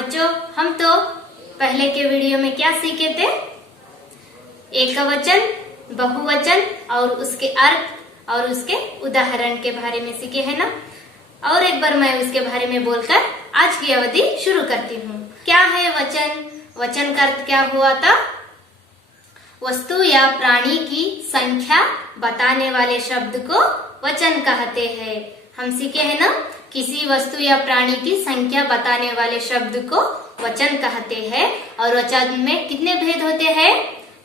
बच्चों, हम तो पहले के वीडियो में क्या सीखे थे? एकवचन, बहुवचन और उसके अर्थ और उसके उदाहरण के बारे में सीखे है ना। और एक बार मैं उसके बारे में बोलकर आज की अवधि शुरू करती हूँ। क्या है वचन? वचन का अर्थ क्या हुआ था? वस्तु या प्राणी की संख्या बताने वाले शब्द को वचन कहते हैं। हम सीखे हैं ना, किसी वस्तु या प्राणी की संख्या बताने वाले शब्द को वचन कहते हैं। और वचन में कितने भेद होते हैं?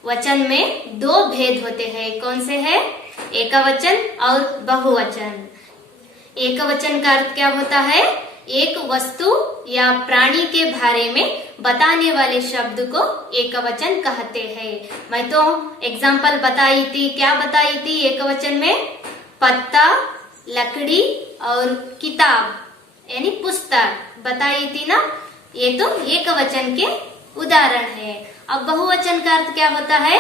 वचन में दो भेद होते हैं। कौन से हैं? एकवचन और बहुवचन। एकवचन का अर्थ क्या होता है? एक वस्तु या प्राणी के बारे में बताने वाले शब्द को एकवचन कहते हैं। मैं तो एग्जाम्पल बताई थी। क्या बताई थी एकवचन में? पत्ता, लकड़ी और किताब यानी पुस्तक बताई थी ना। ये तो एकवचन के उदाहरण है। अब बहुवचन का अर्थ क्या होता है?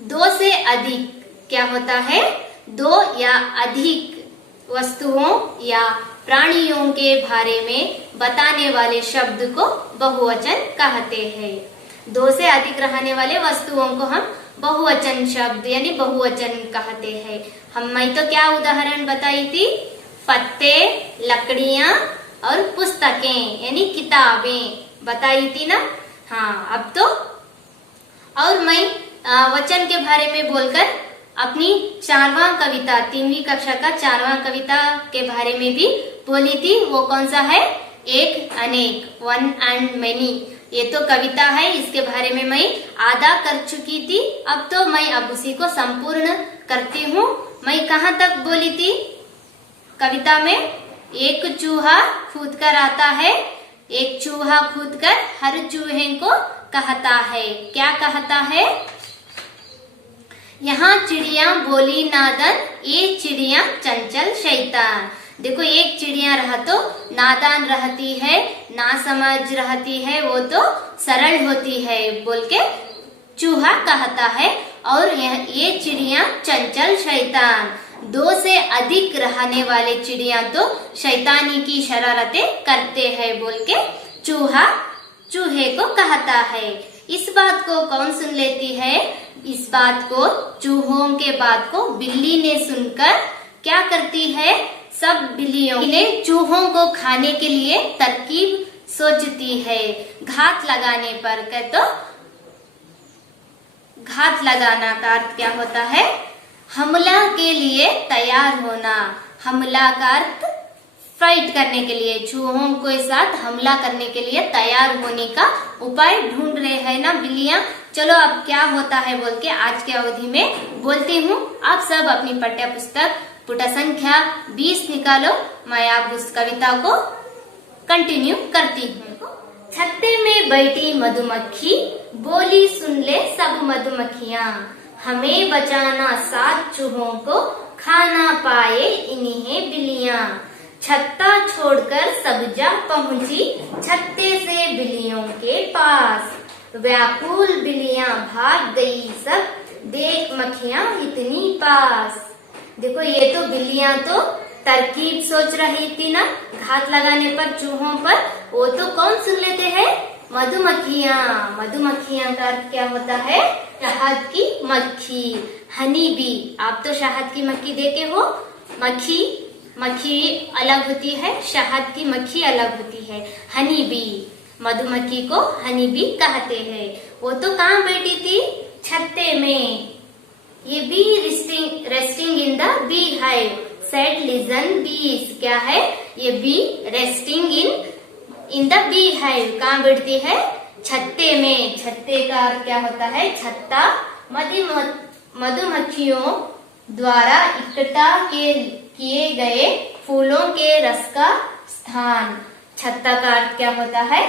दो से अधिक। क्या होता है? दो या अधिक वस्तुओं या प्राणियों के बारे में बताने वाले शब्द को बहुवचन कहते हैं। दो से अधिक रहने वाले वस्तुओं को हम बहुवचन शब्द यानी बहुवचन कहते हैं। मैं तो क्या उदाहरण बताई थी? पत्ते, लकड़ियां और पुस्तकें यानी किताबें बताई थी ना। हाँ, अब तो और मैं वचन के बारे में बोलकर अपनी 4वां कविता, 3वीं कक्षा का 4वां कविता के बारे में भी बोली थी। वो कौन सा है? एक अनेक, वन एंड मेनी। ये तो कविता है, इसके बारे में मैं आधा कर चुकी थी। अब उसी को संपूर्ण करती हूँ। मैं कहाँ तक बोली थी कविता में? एक चूहा कूद कर आता है, एक चूहा कूद कर हर चूहे को कहता है। क्या कहता है? यहाँ चिड़िया बोली नादन, ये चिड़िया चंचल शैतान। देखो, एक चिड़िया रहा तो नादान रहती है, ना समझ रहती है, वो तो सरल होती है बोल के चूहा कहता है। और ये चिड़िया चंचल शैतान, दो से अधिक रहने वाले चिड़िया तो शैतानी की शरारतें करते हैं बोल के चूहा चूहे को कहता है। इस बात को कौन सुन लेती है? इस बात को, चूहों के बात को बिल्ली ने सुनकर क्या करती है? सब बिल्लियों ने चूहों को खाने के लिए तरकीब सोचती है। घात लगाने पर तो घात लगाना का अर्थ क्या होता है? हमला के लिए तैयार होना। हमला का अर्थ फाइट करने के लिए, चूहों के साथ हमला करने के लिए तैयार होने का उपाय ढूंढ रहे हैं ना बिल्लियां। चलो अब क्या होता है बोल के आज की अवधि में बोलती हूँ। आप सब अपनी पाठ्य पुस्तक पुट संख्या 20 निकालो। मैं आप उस कविता को कंटिन्यू करती हूँ। छत्ते में बैठी मधुमक्खी, बोली सुन ले सब मधुमक्खियाँ, हमें बचाना 7 चूहों को, खाना पाए इन्हीं बिल्लियाँ। छत्ता छोड़कर सब जा पहुंची, छत्ते से बिल्लियों के पास, व्याकुल बिल्लियां भाग गई सब, देख मक्खियां इतनी पास। देखो, ये तो बिल्लियां तो तरकीब सोच रही थी ना घात लगाने पर चूहों पर। वो तो कौन सुन लेते हैं? मधुमक्खियां। मधुमक्खियां का अर्थ क्या होता है? शहद की मक्खी, हनी बी। आप तो शहद की मक्खी देखे हो। मक्खी अलग होती है, शहद की मक्खी अलग होती है। हनी बी, मधुमक्खी को हनी बी कहते हैं। वो तो कहाँ बैठी थी? छत्ते में। ये bee resting in the beehive, said legion bees. क्या है? ये bee resting in the beehive. कहाँ बैठती है? छत्ते में। छत्ते का अर्थ क्या होता है? छत्ता। मधुमक्खियों द्वारा इकट्ठा किए गए फूलों के रस का स्थान। छत्ता का अर्थ क्या होता है?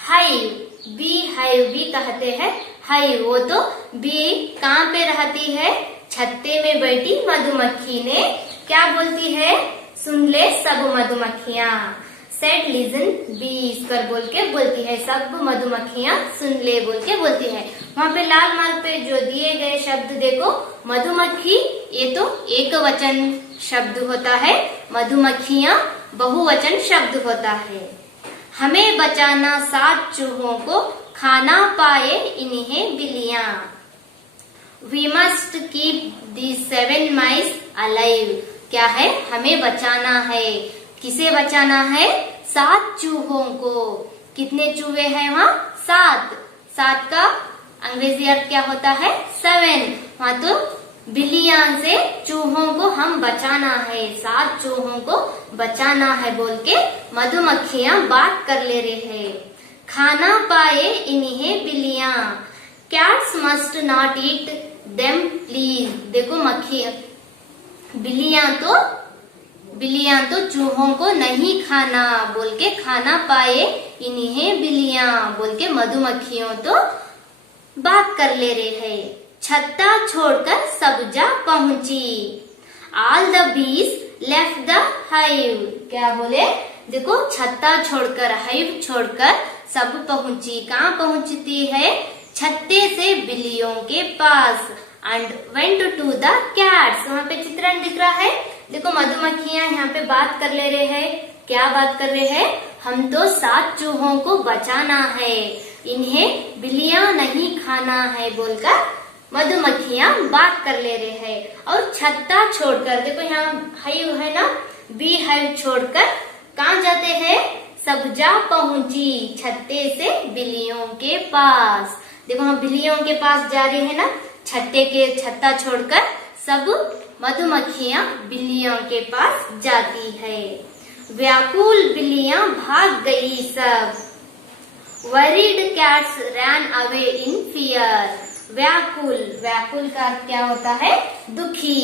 हाइव। बी हाइव भी कहते हैं। हाइव, वो तो बी कहाँ पे रहती है? छत्ते में बैठी मधुमक्खी ने क्या बोलती है? सुन ले सब मधुमक्खियाँ। सेड लिजन बीज कर बोल के बोलती है। सब मधुमक्खियाँ सुन ले बोल के बोलती है। वहाँ पे लाल मार्ग पे जो दिए गए शब्द देखो, मधुमक्खी ये तो एक वचन शब्द होता है, मधुमक्खियाँ बहुवचन शब्द होता है। हमें बचाना 7 चूहों को, खाना पाए इन्हें बिल्लियां। We must keep these 7 mice alive। क्या है? हमें बचाना है। किसे बचाना है? 7 चूहों को। कितने चूहे हैं वहाँ? 7। 7 का अंग्रेजी अर्थ क्या होता है? 7। वहाँ तो बिल्लियां से चूहों को हम बचाना है, 7 चूहों को बचाना है बोल के मधुमक्खियां बात कर ले रहे हैं। खाना पाए इन्हें बिल्लियां। Cats must not eat them please. देखो बिल्लियां तो चूहों को नहीं खाना बोल के खाना पाए इन्हें बिल्लियां बोल के मधुमक्खियों तो बात कर ले रहे हैं। छत्ता छोड़कर सब जा पहुंची। All the bees left the hive। क्या बोले? देखो छत्ता छोड़कर, हाइव छोड़कर सब पहुंची। कहाँ पहुंचती है? छत्ते से बिल्लियों के पास। And went to the cats। वहाँ पे चित्रण दिख रहा है। देखो मधुमक्खियां यहाँ पे बात कर ले रहे हैं। क्या बात कर रहे हैं? हम तो 7 चूहों को बचाना है, इन्हें बिल्लियां नहीं खाना है बोलकर मधुमक्खियां बात कर ले रहे हैं। और छत्ता छोड़कर, देखो यहाँ हाइव है ना, बी हाइव छोड़कर कहाँ जाते हैं? सब जा पहुंची छत्ते से बिल्लियों के पास। देखो हम बिल्लियों के पास जा रहे हैं ना, छत्ता छोड़कर सब मधुमक्खियां बिल्लियों के पास जाती है। व्याकुल बिल्लियां भाग गई सब। Worried cats ran away in fear। व्याकुल का अर्थ क्या होता है? दुखी।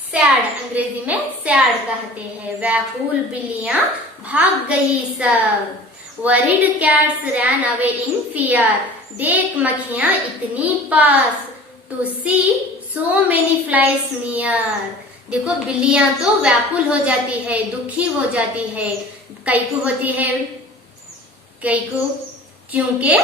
सैड अंग्रेजी में सैड कहते हैं। व्याकुल बिल्लियां भाग गई सब। Worried cats ran away in fear। देख मक्खियां इतनी पास। To see so many flies near। देखो बिल्लियां तो व्याकुल हो जाती है, दुखी हो जाती है। कैकू होती है? कैकू क्योंकि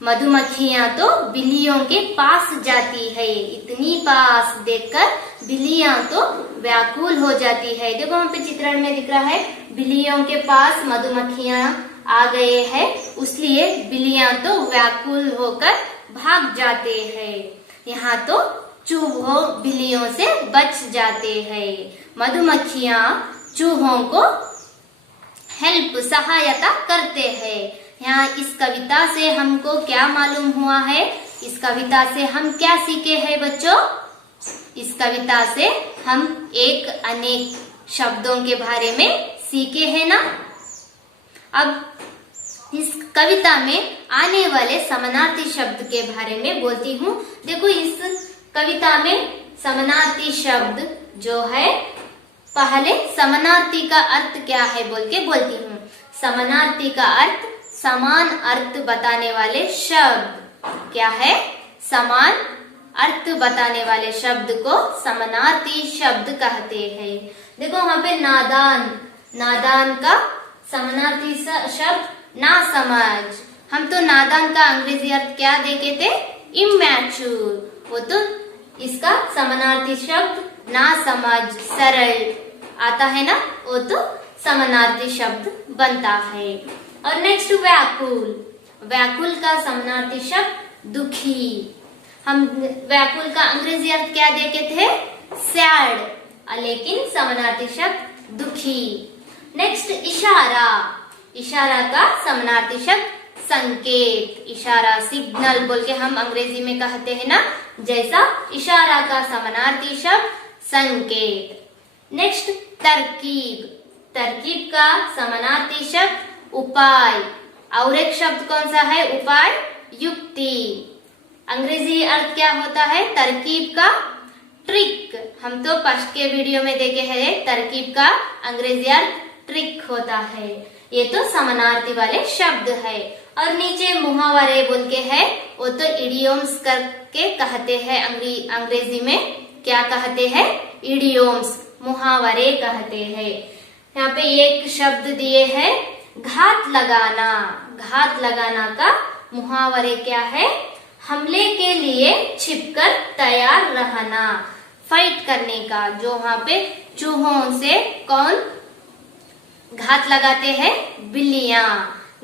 मधुमक्खियां तो बिल्लियों के पास जाती है। इतनी पास देखकर बिल्लियां तो व्याकुल हो जाती है। देखो वहाँ पे चित्रण में दिख रहा है, बिल्लियों के पास मधुमक्खियां आ गए हैं, इसलिए बिल्लियां तो व्याकुल होकर भाग जाते हैं। यहाँ तो चूहों बिल्लियों से बच जाते हैं। मधुमक्खियां चूहों को हेल्प सहायता करते हैं। यहाँ इस कविता से हमको क्या मालूम हुआ है? इस कविता से हम क्या सीखे हैं बच्चों? इस कविता से हम एक अनेक शब्दों के बारे में सीखे हैं ना। अब इस कविता में आने वाले समानार्थी शब्द के बारे में बोलती हूँ। देखो इस कविता में समानार्थी शब्द जो है, पहले समानार्थी का अर्थ क्या है बोल के बोलती हूँ। समानार्थी का अर्थ समान अर्थ बताने वाले शब्द। क्या है? समान अर्थ बताने वाले शब्द को समानार्थी शब्द कहते हैं। देखो वहाँ पे नादान का समानार्थी शब्द ना समझ। हम तो नादान का अंग्रेजी अर्थ क्या देखे थे? इमैच्योर। वो तो इसका समानार्थी शब्द ना समझ, सरल आता है ना, वो तो समानार्थी शब्द बनता है। और नेक्स्ट व्याकुल का समानार्थी शब्द दुखी। हम व्याकुल का अंग्रेजी अर्थ क्या देखे थे? सैड, लेकिन समानार्थी शब्द दुखी। नेक्स्ट इशारा का समानार्थी शब्द संकेत। इशारा सिग्नल बोल के हम अंग्रेजी में कहते हैं ना, जैसा इशारा का समानार्थी शब्द संकेत। नेक्स्ट तरकीब का समानार्थी शब्द उपाय। और एक शब्द कौन सा है? उपाय, युक्ति। अंग्रेजी अर्थ क्या होता है तरकीब का? ट्रिक। हम तो फर्स्ट के वीडियो में देखे हैं, तरकीब का अंग्रेजी अर्थ ट्रिक होता है। ये तो समानार्थी वाले शब्द है। और नीचे मुहावरे बोल के है, वो तो इडियोम्स करके कहते हैं। अंग्रेजी में क्या कहते हैं? इडियोम्स, मुहावरे कहते हैं। यहाँ पे एक शब्द दिए है घात लगाना का मुहावरे क्या है? हमले के लिए छिपकर तैयार रहना, फाइट करने का। जो वहाँ पे चूहों से कौन घात लगाते हैं? बिल्लियां।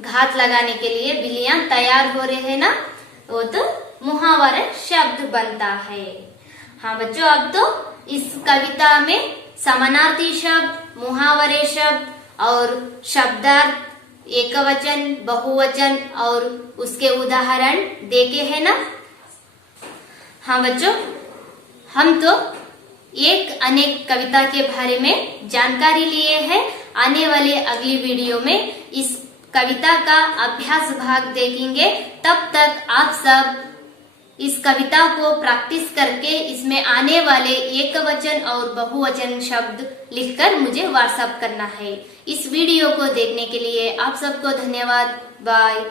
घात लगाने के लिए बिल्लियां तैयार हो रहे हैं ना, वो तो मुहावरा शब्द बनता है। हाँ बच्चों, अब तो इस कविता में समानार्थी शब्द, मुहावरे शब्द और शब्दार्थ, एकवचन, बहुवचन और उसके उदाहरण देखे हैं ना। हाँ बच्चों, हम तो एक अनेक कविता के बारे में जानकारी लिए हैं। आने वाले अगली वीडियो में इस कविता का अभ्यास भाग देखेंगे। तब तक आप सब इस कविता को प्रैक्टिस करके इसमें आने वाले एकवचन और बहुवचन शब्द लिखकर मुझे व्हाट्सएप करना है। इस वीडियो को देखने के लिए आप सबको धन्यवाद। बाय।